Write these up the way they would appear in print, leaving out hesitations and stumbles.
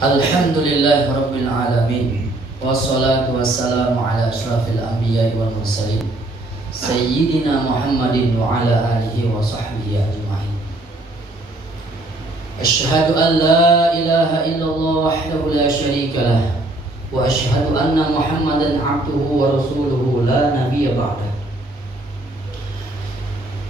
Alhamdulillahi Rabbil Alamin. Wassalatu wassalamu ala ashrafil anbiya wal mursalin Sayyidina Muhammadin wa ala alihi wa sahbihi ajma'in. Ashhadu an la ilaha illallah wahdahu la syarika lah, wa ashhadu anna Muhammadan abduhu wa rasuluhu la nabiyya ba'dah.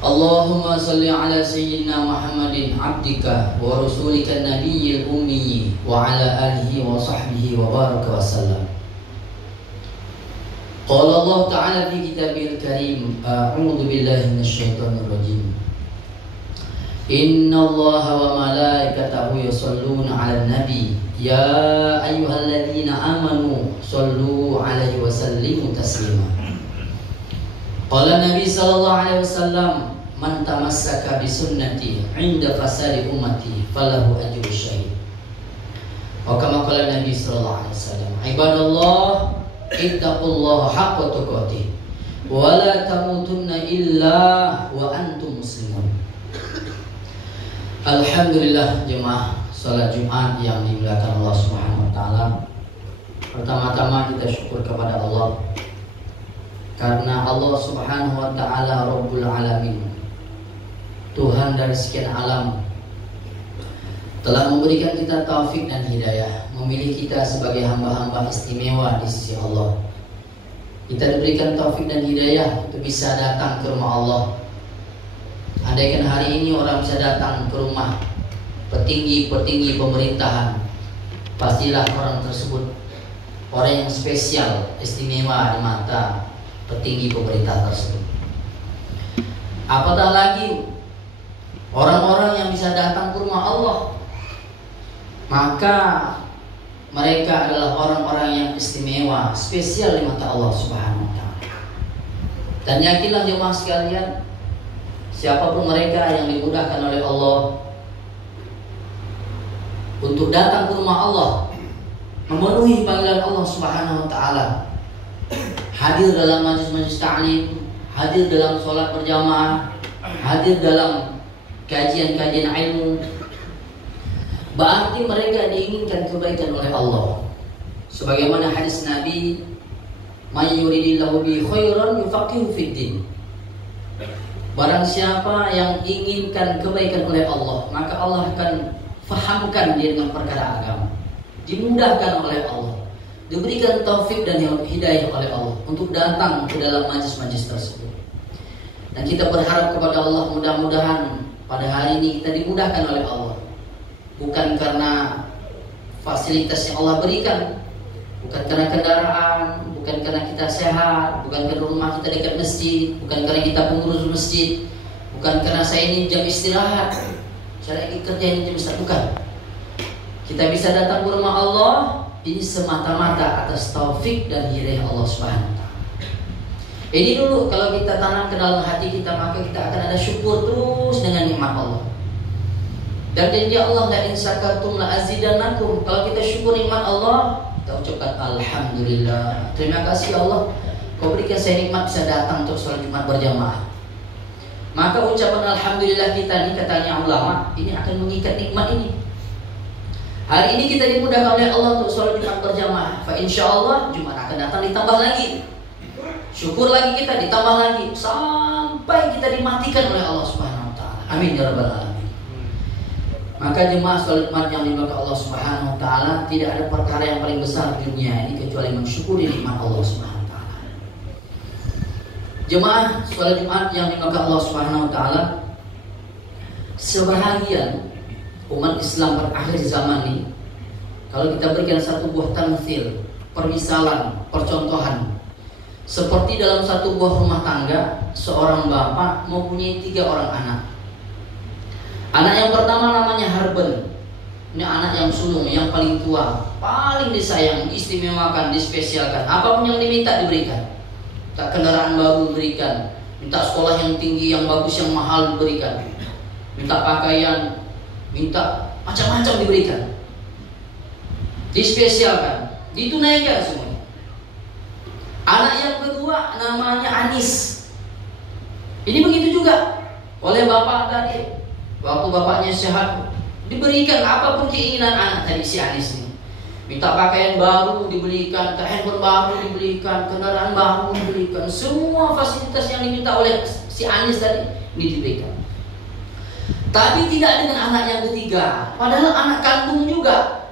Allahumma salli ala sayyidina Muhammadin abdika wa rasulika nabiyyil ummi wa ala alihi wa sahbihi wa baraka wa sallam. Qala Allah ta'ala fi kitabil karim, a'udzu billahi minasyaitonir rajim. Inna Allaha wa malaikatahu yusholluna 'alan nabi ya ayyuhalladzina amanu shollu 'alaihi wa sallimu taslima. Qala Nabi sallallahu alaihi wasallam, man tamassaka bi sunnati 'inda fasadi ummati falahu ajru syahid. Wa kama qala Nabi sallallahu alaihi wasallam, ibadallah ittaqullaha haqqa tuqatih wa la tamutunna illa wa antum muslimun. Alhamdulillah jemaah salat Jumat yang dimuliakan Allah Subhanahu wa taala. Pertama-tama kita syukur kepada Allah karena Allah Subhanahu wa ta'ala Rabbul Alamin, Tuhan dari sekian alam, telah memberikan kita taufik dan hidayah, memilih kita sebagai hamba-hamba istimewa di sisi Allah. Kita diberikan taufik dan hidayah untuk bisa datang ke rumah Allah. Andaikan hari ini orang bisa datang ke rumah petinggi-petinggi pemerintahan, pastilah orang tersebut orang yang spesial, istimewa di mata petinggi pemerintah tersebut. Apatah lagi orang-orang yang bisa datang ke rumah Allah, maka mereka adalah orang-orang yang istimewa, spesial di mata Allah Subhanahu wa ta'ala. Dan yakinlah jemaah sekalian, siapapun mereka yang dimudahkan oleh Allah untuk datang ke rumah Allah, memenuhi panggilan Allah Subhanahu wa ta'ala, hadir dalam majlis-majlis ta'lim, hadir dalam sholat berjamaah, hadir dalam kajian-kajian ilmu, berarti mereka diinginkan kebaikan oleh Allah. Sebagaimana hadis Nabi, may yuridillahu bi khairan yufaqihu fid din. Barang siapa yang inginkan kebaikan oleh Allah, maka Allah akan fahamkan dia dengan perkara agama, dimudahkan oleh Allah, diberikan taufik dan hidayah oleh Allah untuk datang ke dalam majlis-majlis tersebut. Dan kita berharap kepada Allah, mudah-mudahan pada hari ini kita dimudahkan oleh Allah, bukan karena fasilitas yang Allah berikan, bukan karena kendaraan, bukan karena kita sehat, bukan karena rumah kita dekat masjid, bukan karena kita pengurus masjid, bukan karena saya ini jam istirahat, saya lagi kerja ini jam istirahat, bukan. Kita bisa datang ke rumah Allah ini semata-mata atas taufik dan hidayah Allah Subhanahu wa ta'ala. Ini dulu kalau kita tanam ke dalam hati kita, maka kita akan ada syukur terus dengan nikmat Allah. Dan janji Allah, la in syakartum la azidannakum. Kalau kita syukur nikmat Allah, kita ucapkan alhamdulillah, terima kasih Allah, kau berikan saya nikmat bisa datang untuk sholat Jumat berjamaah. Maka ucapan alhamdulillah kita ini, katanya ulama, ini akan mengikat nikmat ini. Hari ini kita dimudahkan oleh Allah untuk sholat Jumat berjamaah, fa insyaallah Jumat akan datang ditambah lagi, syukur lagi kita ditambah lagi, sampai kita dimatikan oleh Allah Subhanahu wa ta'ala. Amin ya rabbal alamin. Maka jemaah sholat Jumat yang dimuliakan Allah Subhanahu wa ta'ala, tidak ada perkara yang paling besar di dunia ini kecuali mensyukuri nikmat Allah Subhanahu wa ta'ala. Jemaah sholat Jumat yang dimuliakan Allah Subhanahu wa ta'ala, sebahagian umat Islam pada akhir zaman ini, kalau kita berikan satu buah tamthil, permisalan, percontohan, seperti dalam satu buah rumah tangga, seorang bapak mempunyai 3 orang anak. Anak yang pertama namanya Harben. Ini anak yang sulung, yang paling tua, paling disayang, diistimewakan, dispesialkan. Apapun yang diminta diberikan. Minta kendaraan baru diberikan, minta sekolah yang tinggi, yang bagus, yang mahal diberikan, minta pakaian, minta macam-macam diberikan, dispesialkan, ditunaikan semuanya. Anak yang kedua namanya Anis. Ini begitu juga oleh bapak tadi. Waktu bapaknya sehat, diberikan apapun keinginan anak tadi si Anis ini. Minta pakaian baru dibelikan, handphone baru dibelikan, kendaraan baru dibelikan. Semua fasilitas yang diminta oleh si Anis tadi ini diberikan. Tapi tidak dengan anak yang ketiga. Padahal anak kandung juga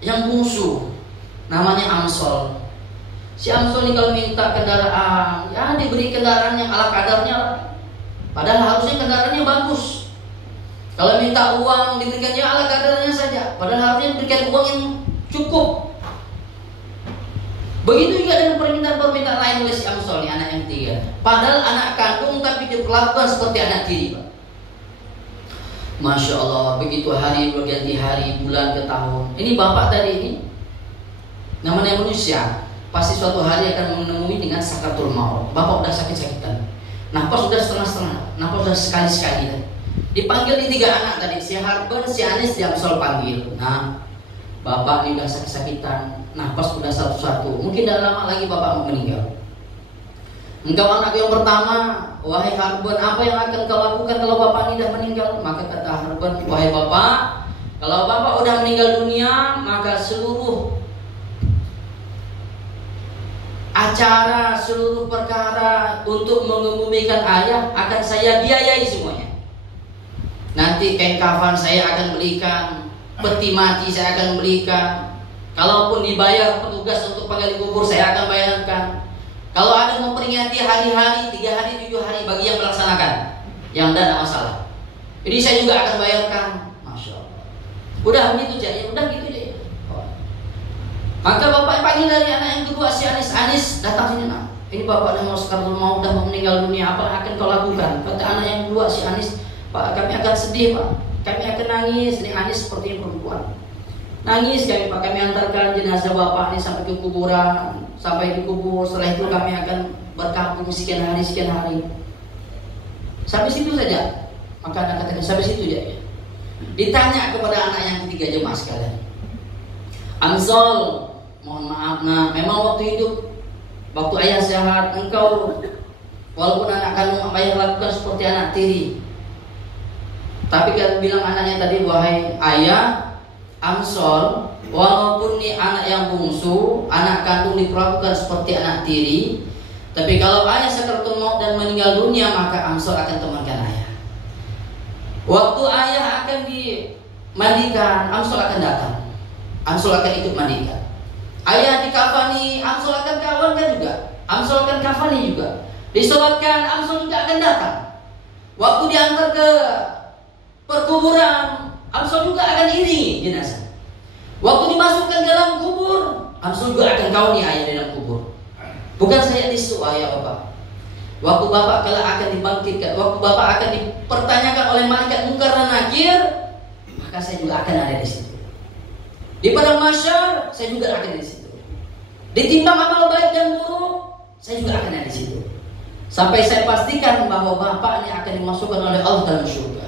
yang bungsu, namanya Amsol. Si Amsol ini kalau minta kendaraan, ya diberi kendaraan yang ala kadarnya. Padahal harusnya kendaraannya bagus. Kalau minta uang diberikannya ala kadarnya saja. Padahal harusnya diberikan uang yang cukup. Begitu juga dengan permintaan-permintaan lain oleh si Amsol ini, anak yang ketiga. Padahal anak kandung tapi diperlakukan seperti anak tiri, Pak. Masya Allah, begitu hari berganti hari, bulan ke tahun. Ini bapak tadi ini, namanya manusia, pasti suatu hari akan menemui dengan sakaratul maut. Bapak udah sakit-sakitan, nafas sudah setengah-setengah, nafas sudah sekali-sekali. Dipanggil di 3 anak tadi, si Harban, si Anis, si Amsol panggil. Nah, bapak ini udah sakit-sakitan, nafas sudah satu-satu. Mungkin tidak lama lagi bapak mau meninggal. Engkau anak yang pertama, wahai Harban, apa yang akan kau lakukan kalau bapak ini sudah meninggal? Maka kata Harban, wahai bapak, kalau bapak udah meninggal dunia, maka seluruh acara, seluruh perkara untuk mengemumikan ayah akan saya biayai semuanya. Nanti kain kafan saya akan belikan, peti mati saya akan belikan. Kalaupun dibayar petugas untuk penggali kubur, saya akan bayarkan. Kalau ada memperingati hari-hari, 3 hari, 7 hari bagi yang melaksanakan, yang tidak ada masalah. Jadi saya juga akan bayarkan. Masya Allah. Udah begitu aja, ya udah gitu aja. Maka bapak panggil dari anak yang kedua, si Anis. Anis, datang sini nak. Ini bapak yang mau sekarang mau udah meninggal dunia, apa akan kau lakukan? Kata anak yang kedua, si Anis, Pak, kami akan sedih, Pak. Kami akan nangis. Ini Anis seperti yang perempuan. Nangis kami, Pak. Kami antarkan jenazah bapak ini sampai ke kuburan, sampai dikubur. Setelah itu kami akan berkampung sekian hari. Sampai situ saja. Maka anak katakan sampai situ saja. Ditanya kepada anak yang ketiga, jemaah sekalian. Amsol, mohon maaf, nah memang waktu hidup, waktu ayah sehat, engkau walaupun anak kandung ayah lakukan seperti anak tiri. Tapi kan bilang anaknya tadi, wahai ayah Amsol, walaupun ini anak yang bungsu, anak kandung diperlakukan seperti anak tiri, tapi kalau ayah sakaratul maut dan meninggal dunia, maka Amsol akan temankan ayah. Waktu ayah akan dimandikan, Amsol akan datang. Amsol akan ikut mandikan. Ayah dikafani, Amsol akan kawankan juga. Amsol akan kafani juga. Disolatkan, Amsol juga akan datang. Waktu diantar ke perkuburan, Amsol juga akan iringi jenazah. Waktu dimasukkan ke dalam kubur, Amsol juga akan kauni ayah di dalam kubur. Bukan saya disu ayah bapak. Waktu bapak kelak akan dibangkitkan, waktu bapak akan dipertanyakan oleh malaikat Munkar dan Nakir, maka saya juga akan ada di situ. Di padang mahsyar, saya juga akan di situ. Ditimbang amal baik dan buruk, saya juga akan ada di situ. Sampai saya pastikan bahwa bapak ini akan dimasukkan oleh Allah dalam surga.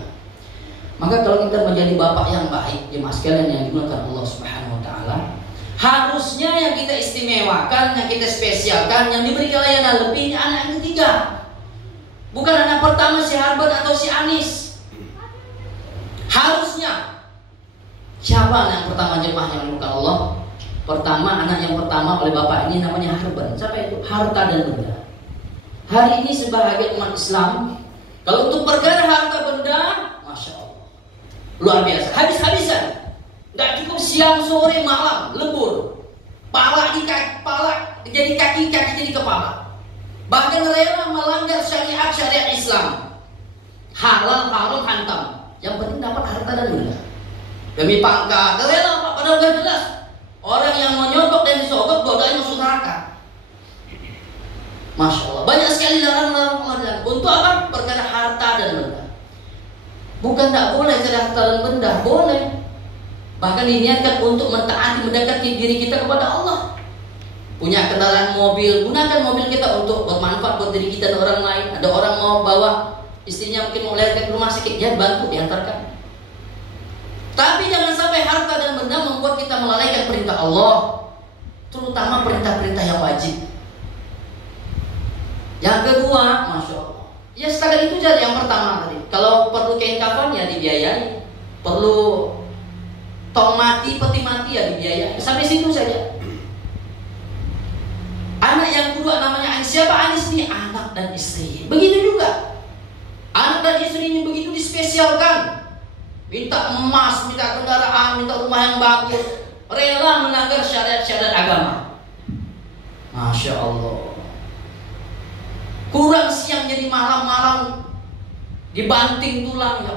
Maka kalau kita menjadi bapak yang baik, jemaah sekalian yang dimuliakan Allah Subhanahu wa taala, harusnya yang kita istimewakan, yang kita spesialkan, yang diberi layanan lebih ini anak yang ketiga. Bukan anak pertama si Harban atau si Anis. Harusnya siapa anak yang pertama jemaah yang dimuliakan Allah? Pertama, anak yang pertama oleh bapak ini namanya Harban. Siapa itu? Harta dan benda. Hari ini sebagai umat Islam, kalau untuk perkara harta benda, Masya Allah, luar biasa, habis-habisan. Gak cukup siang, sore, malam, lembur. Pala di kaki, pala jadi kaki, kaki jadi kepala. Bahkan rela melanggar syariat Islam. Halal, haram, hantam. Yang penting dapat harta dan benda. Demi pangkat, rela Pak, padahal gak jelas. Orang yang menyogok dan disogok, dua-duanya masuk neraka. Masya Allah, banyak sekali larang-larang pengadilan. Untuk apa? Perkara harta dan benda. Bukan tak boleh cari harta dan benda, boleh. Bahkan diniatkan untuk mentaati, mendekati diri kita kepada Allah. Punya kendaraan mobil, gunakan mobil kita untuk bermanfaat buat diri kita dan orang lain. Ada orang mau bawa istrinya mungkin mau melahirkan ke rumah sakit, ya bantu, diantarkan. Tapi jangan sampai harta dan benda membuat kita melalaikan perintah Allah, terutama perintah-perintah yang wajib. Yang kedua, Masya Allah, ya setakat itu saja yang pertama tadi. Kalau perlu kain kafan ya dibiayai, perlu Tong mati, peti mati ya dibiayai. Sampai situ saja. Anak yang kedua namanya Anis. Siapa Anis ini? Anak dan istri. Begitu juga. Anak dan istri ini begitu dispesialkan. Minta emas, minta kendaraan, minta rumah yang bagus. Rela melanggar syariat-syariat agama. Masya Allah. Kurang siang jadi malam-malam dibanting tulang ya.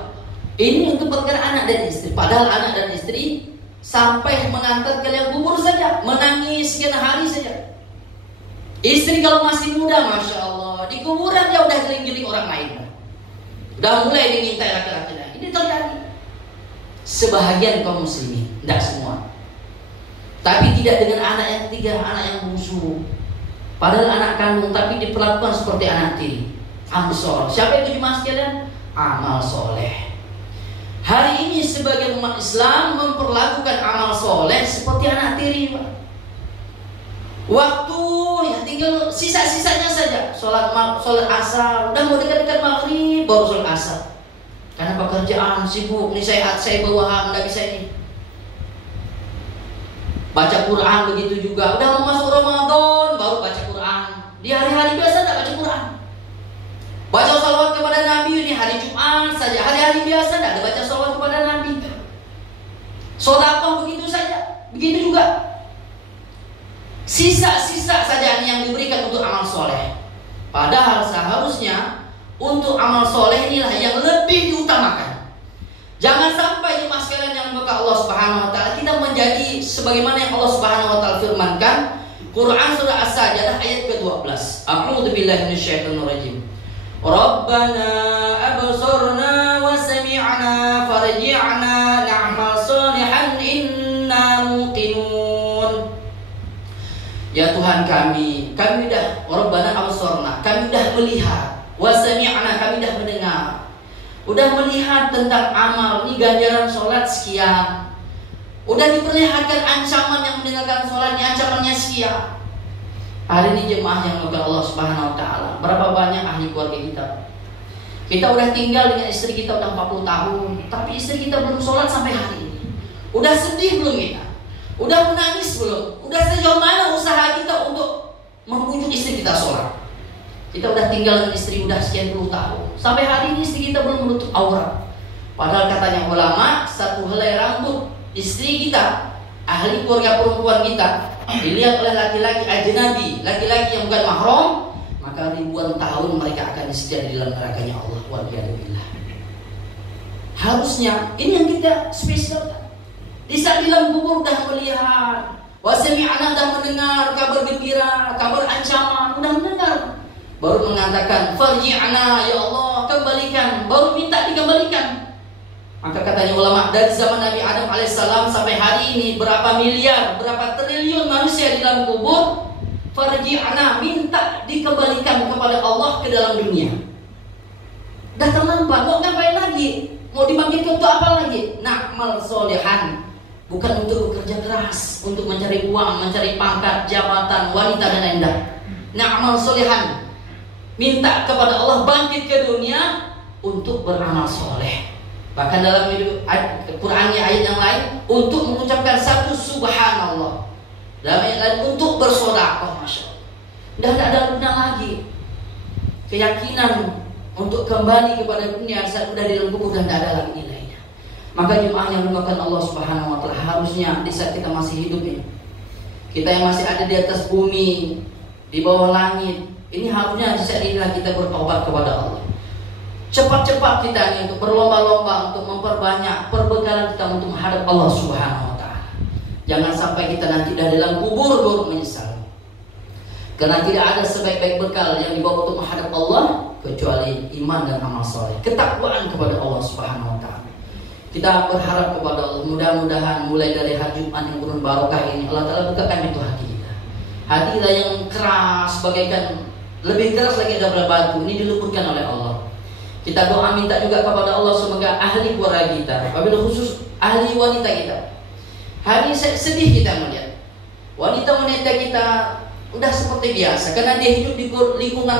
Ini untuk perkara anak dan istri. Padahal anak dan istri sampai mengantar kalian kubur saja, menangis sekian hari saja. Istri kalau masih muda, Masya Allah, di kuburan dia udah giling-giling orang lain. Udah mulai diminta laki-laki. Ini terjadi. Sebahagian kaum muslimin, tidak semua. Tapi tidak dengan anak yang ketiga, anak yang bungsu. Padahal anak kandung, tapi diperlakukan seperti anak tiri. Amsol. Siapa itu jemaah sekalian? Amal soleh. Hari ini sebagian umat Islam memperlakukan amal soleh seperti anak tiri, Pak. Waktu ya tinggal sisa-sisanya saja. Sholat asar, udah mau dekat-dekat maghrib baru sholat asar. Karena pekerjaan sibuk, nih saya bawahan, nggak bisa ini. Baca Quran begitu juga. Udah mau masuk Ramadan baru baca Quran. Di hari-hari biasa tidak baca Quran. Baca salawat kepada Nabi ini hari Jumat saja. Hari-hari biasa tidak ada baca salawat kepada Nabi. Sedekah begitu saja. Begitu juga. Sisa-sisa saja yang diberikan untuk amal soleh. Padahal seharusnya untuk amal soleh inilah yang lebih diutamakan. Jangan sampai jemaah sekalian yang dimuliakan Allah Subhanahu wa taala kita menjadi sebagaimana yang Allah Subhanahu wa taala firmankan Quran surah As-Sajdah ayat ke-12. A'udzu billahi minasyaitonir rajim. Rabbana absarna wa sami'na farji'na na'mal shalihan inna muqinun. Ya Tuhan kami dah Rabbana absarna, kami dah melihat, wa sami'na, kami dah mendengar. Udah melihat tentang amal, ini ganjaran sholat sekian. Udah diperlihatkan ancaman yang meninggalkan sholatnya, ancamannya sekian. Hari ini jemaah yang dimuliakan Allah Subhanahu wa taala, berapa banyak ahli keluarga kita? Kita udah tinggal dengan istri kita udah 40 tahun, tapi istri kita belum sholat sampai hari ini. Udah sedih belum kita? Udah menangis belum? Udah sejauh mana usaha kita untuk membujuk istri kita sholat? Kita udah tinggal dengan istri udah sekian puluh tahun. Sampai hari ini istri kita belum menutup aurat. Padahal katanya ulama, satu helai rambut istri kita, ahli keluarga perempuan kita, dilihat oleh laki-laki ajnabi, laki-laki yang bukan mahram, maka ribuan tahun mereka akan disejat di dalam nerakanya Allah. Waliyadzubillah. Harusnya ini yang kita spesialkan. Di saat di dalam kubur udah melihat, wasami'ana udah mendengar kabar gembira, kabar ancaman, udah mendengar. Baru mengatakan farji'na ya Allah, kembalikan, baru minta dikembalikan. Maka katanya ulama dari zaman Nabi Adam alaihissalam sampai hari ini berapa miliar, berapa triliun manusia di dalam kubur, farji'na, minta dikembalikan kepada Allah ke dalam dunia. Dah terlambat, mau ngapain lagi? Mau dibangkitkan untuk apa lagi? Na'mal sholihan, bukan untuk bekerja keras, untuk mencari uang, mencari pangkat, jabatan, wanita dan lain-lain. Na'mal sholihan, minta kepada Allah bangkit ke dunia untuk beramal soleh. Bahkan dalam Qur'annya ayat yang lain untuk mengucapkan satu subhanallah. Dalam ayat lain untuk bersedekah, masya Allah. Dan tidak ada guna lagi keyakinan untuk kembali kepada dunia saat sudah di dalam kubur dan tidak ada lagi nilainya. Maka jemaah yang dimuliakan Allah Subhanahu wa taala, harusnya di saat kita masih hidup ini, kita yang masih ada di atas bumi, di bawah langit, ini harusnya di saat inilah kita bertobat kepada Allah. Cepat-cepat kita ini untuk berlomba-lomba untuk memperbanyak perbekalan kita untuk menghadap Allah Subhanahu wa taala. Jangan sampai kita nanti dah dalam kubur baru menyesal. Karena tidak ada sebaik-baik bekal yang dibawa untuk menghadap Allah kecuali iman dan amal soleh, ketakwaan kepada Allah Subhanahu wa taala. Kita berharap kepada Allah, mudah-mudahan mulai dari hari Jumat yang penuh barokah ini Allah taala bukakan itu hati kita. Hati kita yang keras bagaikan lebih keras lagi daripada batu, ini diluputkan oleh Allah. Kita doa minta juga kepada Allah semoga ahli keluarga kita, wabil khusus ahli wanita kita. Hari ini sedih kita melihat wanita-wanita kita udah seperti biasa, karena dia hidup di lingkungan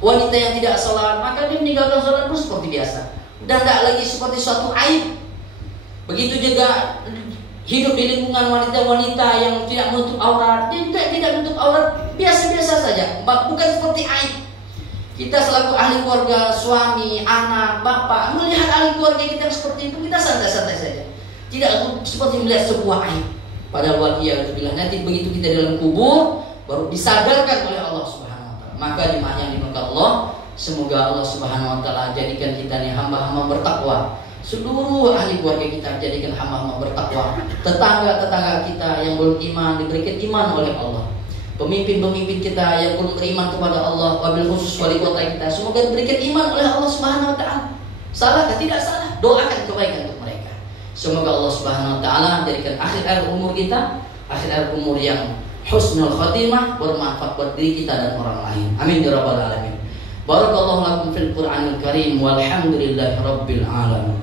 wanita yang tidak sholat, maka dia meninggalkan sholat pun seperti biasa. Dan tidak lagi seperti suatu aib. Begitu juga hidup di lingkungan wanita-wanita yang tidak menutup aurat, tidak menutup aurat, biasa-biasa saja, bukan seperti aib. Kita selaku ahli keluarga, suami, anak, bapak, melihat ahli keluarga kita seperti itu, kita santai-santai saja. Tidak seperti melihat sebuah aib. Padahal waliyadzubillah, nanti begitu kita dalam kubur, baru disadarkan oleh Allah Subhanahu Wa Taala. Maka jemaah yang dimuliakan Allah, semoga Allah Subhanahu Wa Taala jadikan kita nih hamba-hamba bertakwa. Seluruh ahli keluarga kita jadikan hamba-hamba bertakwa. Tetangga-tetangga kita yang belum iman diberikan iman oleh Allah. Pemimpin-pemimpin kita yang belum beriman kepada Allah, wabil khusus wali kota kita, semoga diberikan iman oleh Allah Subhanahu Wa Taala. Salah atau tidak salah, doakan kebaikan untuk mereka. Semoga Allah Subhanahu Wa Taala jadikan akhir umur kita akhir umur yang husnul khatimah, bermanfaat buat diri kita dan orang lain. Amin ya rabbal alamin. Barakallahu lakum fil Qur'anil karim walhamdulillahi rabbil alamin.